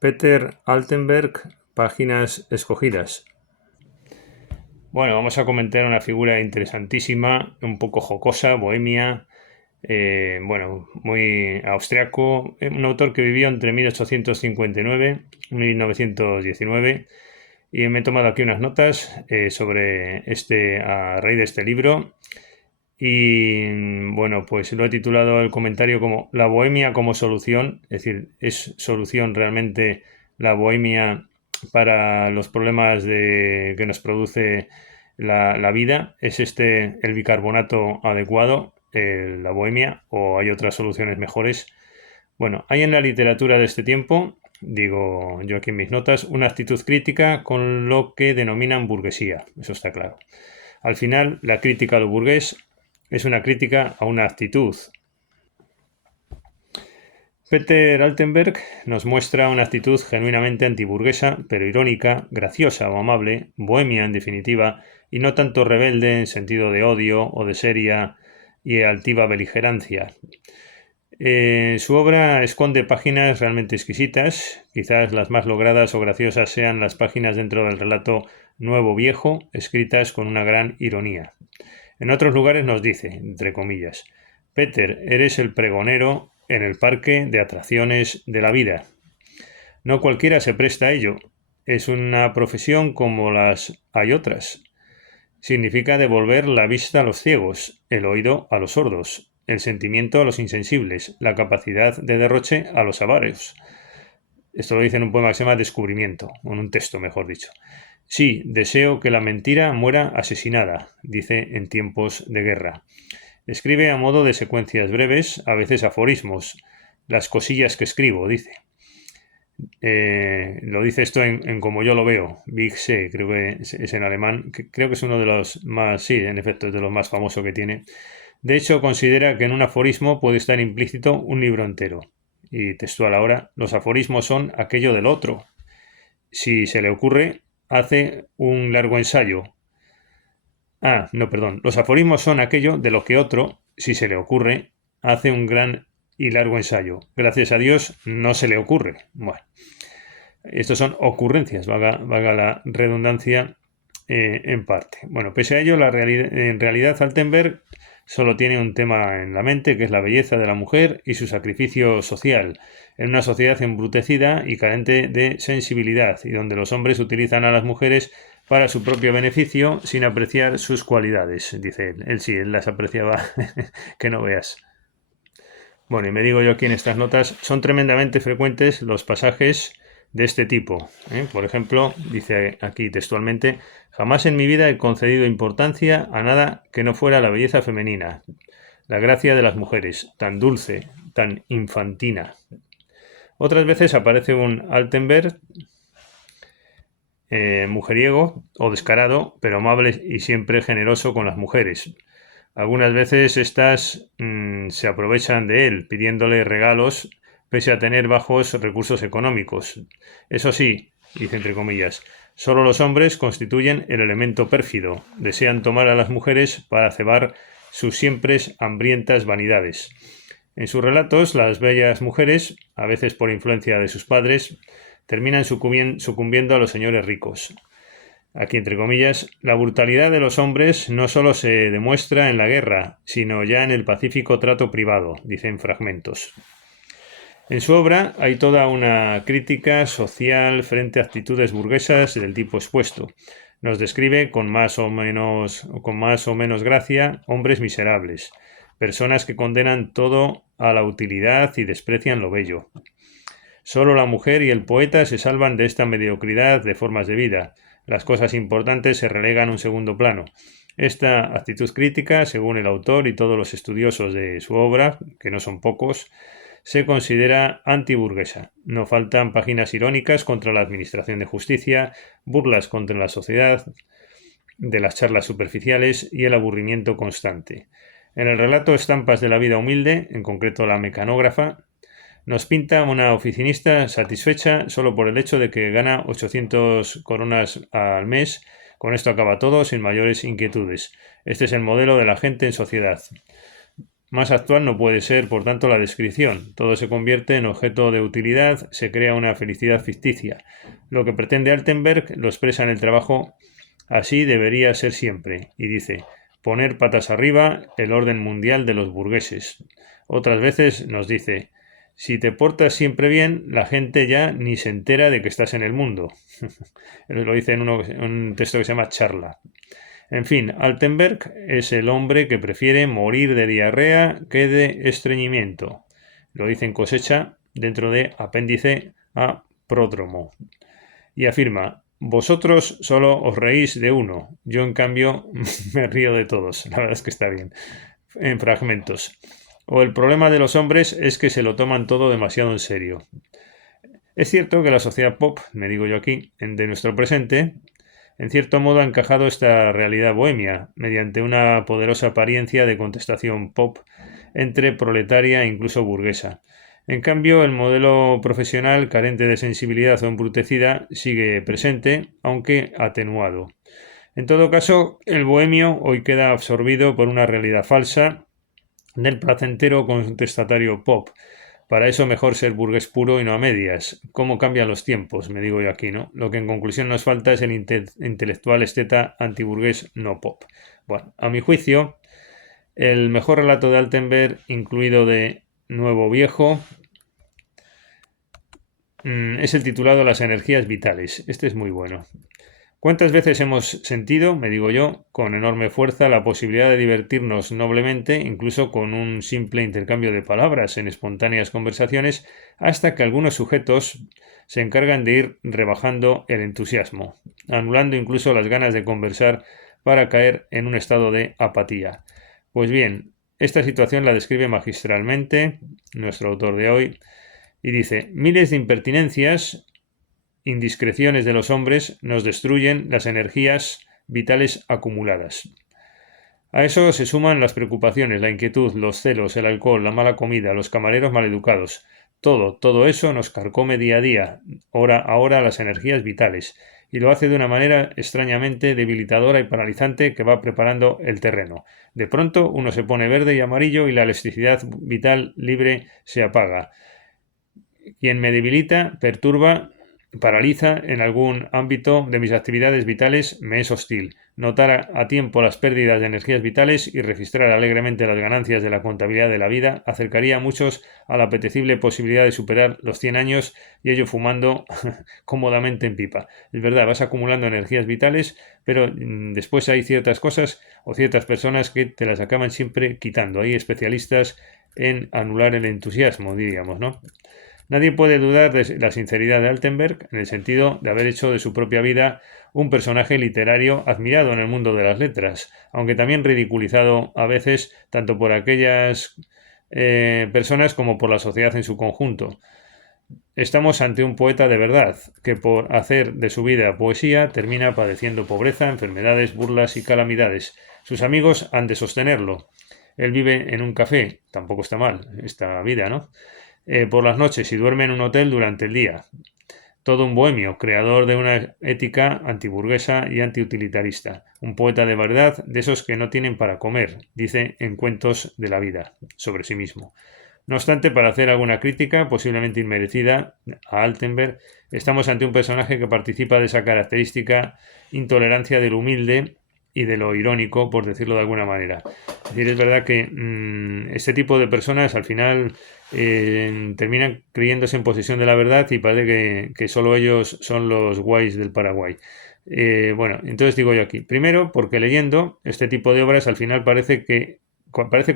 Peter Altenberg, páginas escogidas. Bueno, vamos a comentar una figura interesantísima, un poco jocosa, bohemia, muy austriaco, un autor que vivió entre 1859 y 1919, y me he tomado aquí unas notas sobre a raíz de este libro. Y bueno, pues lo he titulado el comentario como La bohemia como solución, es decir, ¿es solución realmente la bohemia para los problemas que nos produce la vida? ¿Es este el bicarbonato adecuado, la bohemia, o hay otras soluciones mejores? Bueno, hay en la literatura de este tiempo, digo yo aquí en mis notas, una actitud crítica con lo que denominan burguesía, eso está claro. Al final, la crítica a lo burgués es una crítica a una actitud. Peter Altenberg nos muestra una actitud genuinamente antiburguesa, pero irónica, graciosa o amable, bohemia en definitiva, y no tanto rebelde en sentido de odio o de seria y altiva beligerancia. Su obra esconde páginas realmente exquisitas, quizás las más logradas o graciosas sean las páginas dentro del relato Nuevo Viejo, escritas con una gran ironía. En otros lugares nos dice, entre comillas, Peter, eres el pregonero en el parque de atracciones de la vida. No cualquiera se presta a ello. Es una profesión como las hay otras. Significa devolver la vista a los ciegos, el oído a los sordos, el sentimiento a los insensibles, la capacidad de derroche a los avaros. Esto lo dice en un poema que se llama Descubrimiento, o en un texto, mejor dicho. Sí, deseo que la mentira muera asesinada, dice en tiempos de guerra. Escribe a modo de secuencias breves, a veces aforismos. Las cosillas que escribo, dice. Lo dice esto en Como yo lo veo, Big C, creo que es en alemán, creo que es uno de los más, sí, en efecto, es de los más famosos que tiene. De hecho, considera que en un aforismo puede estar implícito un libro entero. Y textual ahora, los aforismos son aquello del otro. Si se le ocurre, hace un largo ensayo. Los aforismos son aquello de lo que otro, si se le ocurre, hace un gran y largo ensayo. Gracias a Dios no se le ocurre. Bueno, estos son ocurrencias, valga la redundancia en parte. Bueno, pese a ello, en realidad Altenberg solo tiene un tema en la mente, que es la belleza de la mujer y su sacrificio social, en una sociedad embrutecida y carente de sensibilidad, y donde los hombres utilizan a las mujeres para su propio beneficio sin apreciar sus cualidades, dice él. Él las apreciaba que no veas. Bueno, y me digo yo aquí en estas notas, son tremendamente frecuentes los pasajes de este tipo. Por ejemplo, dice aquí textualmente, jamás en mi vida he concedido importancia a nada que no fuera la belleza femenina, la gracia de las mujeres, tan dulce, tan infantina. Otras veces aparece un Altenberg mujeriego o descarado, pero amable y siempre generoso con las mujeres. Algunas veces estas se aprovechan de él, pidiéndole regalos, pese a tener bajos recursos económicos. Eso sí, dice entre comillas, solo los hombres constituyen el elemento pérfido, desean tomar a las mujeres para cebar sus siempre hambrientas vanidades. En sus relatos, las bellas mujeres, a veces por influencia de sus padres, terminan sucumbiendo a los señores ricos. Aquí, entre comillas, la brutalidad de los hombres no solo se demuestra en la guerra, sino ya en el pacífico trato privado, dicen fragmentos. En su obra hay toda una crítica social frente a actitudes burguesas del tipo expuesto. Nos describe con más o menos gracia hombres miserables, personas que condenan todo a la utilidad y desprecian lo bello. Solo la mujer y el poeta se salvan de esta mediocridad de formas de vida. Las cosas importantes se relegan a un segundo plano. Esta actitud crítica, según el autor y todos los estudiosos de su obra, que no son pocos, se considera antiburguesa. No faltan páginas irónicas contra la administración de justicia, burlas contra la sociedad, de las charlas superficiales y el aburrimiento constante. En el relato Estampas de la vida humilde, en concreto La mecanógrafa, nos pinta una oficinista satisfecha solo por el hecho de que gana 800 coronas al mes. Con esto acaba todo sin mayores inquietudes. Este es el modelo de la gente en sociedad. Más actual no puede ser, por tanto, la descripción. Todo se convierte en objeto de utilidad, se crea una felicidad ficticia. Lo que pretende Altenberg lo expresa en el trabajo: así debería ser siempre, y dice: poner patas arriba el orden mundial de los burgueses. Otras veces nos dice: si te portas siempre bien, la gente ya ni se entera de que estás en el mundo. Lo dice en un texto que se llama Charla. En fin, Altenberg es el hombre que prefiere morir de diarrea que de estreñimiento. Lo dice en Cosecha, dentro de apéndice a Pródromo. Y afirma: vosotros solo os reís de uno, yo en cambio me río de todos. La verdad es que está bien. En fragmentos. O el problema de los hombres es que se lo toman todo demasiado en serio. Es cierto que la sociedad pop, me digo yo aquí, de nuestro presente, en cierto modo ha encajado esta realidad bohemia mediante una poderosa apariencia de contestación pop entre proletaria e incluso burguesa. En cambio, el modelo profesional carente de sensibilidad o embrutecida sigue presente, aunque atenuado. En todo caso, el bohemio hoy queda absorbido por una realidad falsa del placentero contestatario pop. Para eso mejor ser burgués puro y no a medias. ¿Cómo cambian los tiempos? Me digo yo aquí, ¿no? Lo que en conclusión nos falta es el intelectual esteta antiburgués no pop. Bueno, a mi juicio, el mejor relato de Altenberg, incluido de Nuevo Viejo, es el titulado Las energías vitales. Este es muy bueno. ¿Cuántas veces hemos sentido, me digo yo, con enorme fuerza la posibilidad de divertirnos noblemente, incluso con un simple intercambio de palabras en espontáneas conversaciones, hasta que algunos sujetos se encargan de ir rebajando el entusiasmo, anulando incluso las ganas de conversar para caer en un estado de apatía? Pues bien, esta situación la describe magistralmente nuestro autor de hoy y dice: miles de impertinencias, indiscreciones de los hombres nos destruyen las energías vitales acumuladas. A eso se suman las preocupaciones, la inquietud, los celos, el alcohol, la mala comida, los camareros maleducados. Todo eso nos carcome día a día, hora a hora, las energías vitales, y lo hace de una manera extrañamente debilitadora y paralizante que va preparando el terreno. De pronto uno se pone verde y amarillo y la electricidad vital libre se apaga. Quien me debilita, perturba, paraliza en algún ámbito de mis actividades vitales me es hostil. Notar a tiempo las pérdidas de energías vitales y registrar alegremente las ganancias de la contabilidad de la vida acercaría a muchos a la apetecible posibilidad de superar los 100 años, y ello fumando cómodamente en pipa. Es verdad, vas acumulando energías vitales, pero después hay ciertas cosas o ciertas personas que te las acaban siempre quitando. Hay especialistas en anular el entusiasmo, diríamos, ¿no? Nadie puede dudar de la sinceridad de Altenberg en el sentido de haber hecho de su propia vida un personaje literario admirado en el mundo de las letras, aunque también ridiculizado a veces tanto por aquellas personas como por la sociedad en su conjunto. Estamos ante un poeta de verdad, que por hacer de su vida poesía termina padeciendo pobreza, enfermedades, burlas y calamidades. Sus amigos han de sostenerlo. Él vive en un café, tampoco está mal esta vida, ¿no? Por las noches y duerme en un hotel durante el día. Todo un bohemio, creador de una ética antiburguesa y antiutilitarista. Un poeta de verdad, de esos que no tienen para comer, dice en Cuentos de la Vida, sobre sí mismo. No obstante, para hacer alguna crítica, posiblemente inmerecida, a Altenberg, estamos ante un personaje que participa de esa característica intolerancia del humilde y de lo irónico, por decirlo de alguna manera. Es decir, es verdad que este tipo de personas al final terminan creyéndose en posesión de la verdad y parece que solo ellos son los guays del Paraguay. Bueno, entonces digo yo aquí, primero, porque leyendo este tipo de obras al final parece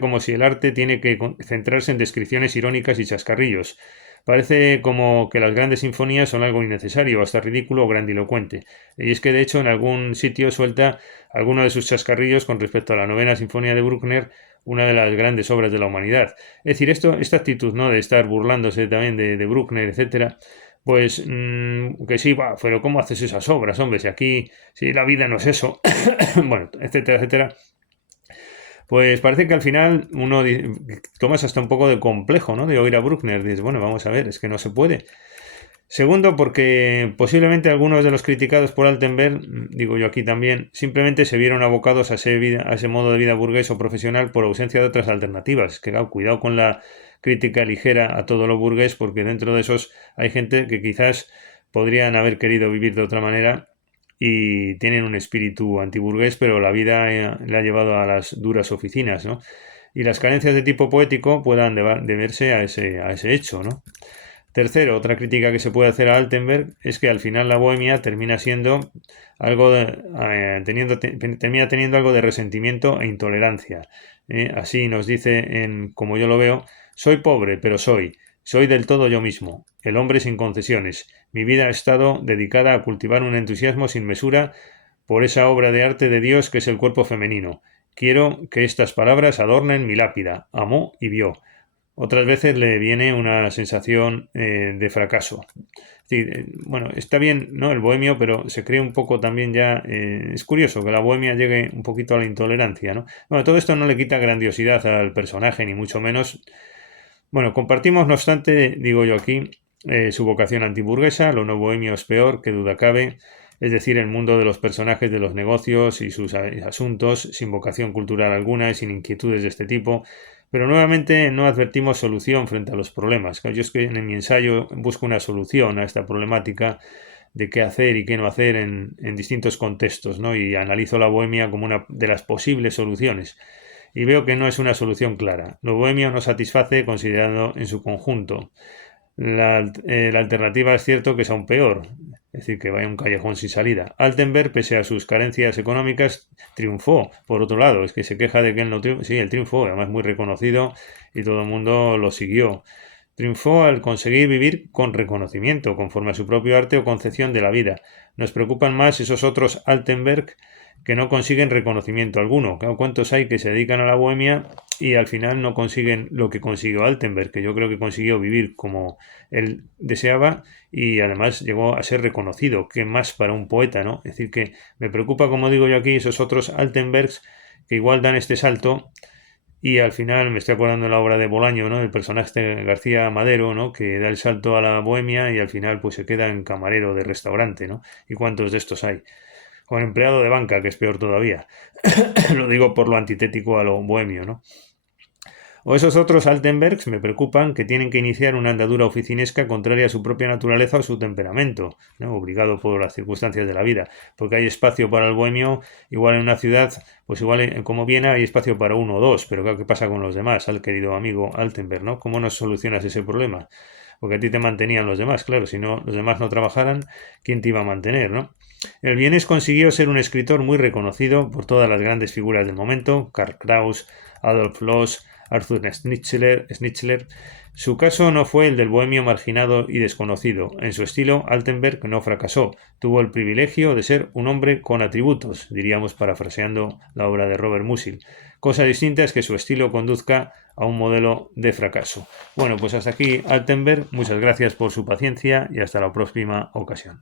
como si el arte tiene que centrarse en descripciones irónicas y chascarrillos. Parece como que las grandes sinfonías son algo innecesario, hasta ridículo o grandilocuente. Y es que de hecho en algún sitio suelta alguno de sus chascarrillos con respecto a la novena sinfonía de Bruckner, una de las grandes obras de la humanidad. Es decir, esta actitud, ¿no?, de estar burlándose también de Bruckner, etcétera, pues que sí, pero ¿cómo haces esas obras, hombre? Si aquí, si la vida no es eso, bueno, etcétera, etcétera. Pues parece que al final uno tomas hasta un poco de complejo, ¿no?, de oír a Bruckner. Dices, bueno, vamos a ver, es que no se puede. Segundo, porque posiblemente algunos de los criticados por Altenberg, digo yo aquí también, simplemente se vieron abocados a ese modo de vida burgués o profesional por ausencia de otras alternativas. Que claro, cuidado con la crítica ligera a todo lo burgués, porque dentro de esos hay gente que quizás podrían haber querido vivir de otra manera y tienen un espíritu antiburgués, pero la vida le ha llevado a las duras oficinas, ¿no? Y las carencias de tipo poético puedan deberse a ese hecho, ¿no? Tercero, otra crítica que se puede hacer a Altenberg es que al final la bohemia termina siendo algo termina teniendo algo de resentimiento e intolerancia. Así nos dice como yo lo veo, soy pobre, pero soy del todo yo mismo, el hombre sin concesiones. Mi vida ha estado dedicada a cultivar un entusiasmo sin mesura por esa obra de arte de Dios que es el cuerpo femenino. Quiero que estas palabras adornen mi lápida. Amó y vio. Otras veces le viene una sensación de fracaso. Bueno, está bien, ¿no? El bohemio, pero se cree un poco también ya. Es curioso que la bohemia llegue un poquito a la intolerancia, ¿no? Bueno, todo esto no le quita grandiosidad al personaje, ni mucho menos. Bueno, compartimos, no obstante, digo yo aquí, su vocación antiburguesa. Lo no bohemio es peor, que duda cabe. Es decir, el mundo de los personajes de los negocios y sus asuntos, sin vocación cultural alguna y sin inquietudes de este tipo. Pero nuevamente no advertimos solución frente a los problemas. Yo es que en mi ensayo busco una solución a esta problemática de qué hacer y qué no hacer en distintos contextos, ¿no? Y analizo la bohemia como una de las posibles soluciones. Y veo que no es una solución clara. Lo bohemio no satisface considerando en su conjunto. La alternativa es cierto que es aún peor, es decir, que vaya a un callejón sin salida. Altenberg, pese a sus carencias económicas, triunfó. Por otro lado, es que se queja de que él no triunfó. Sí, él triunfó, además muy reconocido y todo el mundo lo siguió. Triunfó al conseguir vivir con reconocimiento, conforme a su propio arte o concepción de la vida. Nos preocupan más esos otros Altenberg que no consiguen reconocimiento alguno. ¿Cuántos hay que se dedican a la bohemia y al final no consiguen lo que consiguió Altenberg, que yo creo que consiguió vivir como él deseaba y además llegó a ser reconocido? ¿Qué más para un poeta, no? Es decir, que me preocupa, como digo yo aquí, esos otros Altenbergs que igual dan este salto y al final me estoy acordando de la obra de Bolaño, ¿no? El personaje de García Madero, ¿no? Que da el salto a la bohemia y al final pues se queda en camarero de restaurante, ¿no? ¿Y cuántos de estos hay? O en empleado de banca, que es peor todavía. Lo digo por lo antitético a lo bohemio, ¿no? O esos otros Altenbergs me preocupan que tienen que iniciar una andadura oficinesca contraria a su propia naturaleza o su temperamento, ¿no? Obligado por las circunstancias de la vida, porque hay espacio para el bohemio, igual en una ciudad, pues igual como Viena hay espacio para uno o dos, pero claro, ¿qué pasa con los demás, al querido amigo Altenberg, ¿no? ¿Cómo nos solucionas ese problema? Porque a ti te mantenían los demás, claro, si no los demás no trabajaran, ¿quién te iba a mantener, no? El Vienes consiguió ser un escritor muy reconocido por todas las grandes figuras del momento, Karl Kraus, Adolf Loos, Arthur Schnitzler. Su caso no fue el del bohemio marginado y desconocido. En su estilo, Altenberg no fracasó. Tuvo el privilegio de ser un hombre con atributos, diríamos parafraseando la obra de Robert Musil. Cosa distinta es que su estilo conduzca a un modelo de fracaso. Bueno, pues hasta aquí Altenberg. Muchas gracias por su paciencia y hasta la próxima ocasión.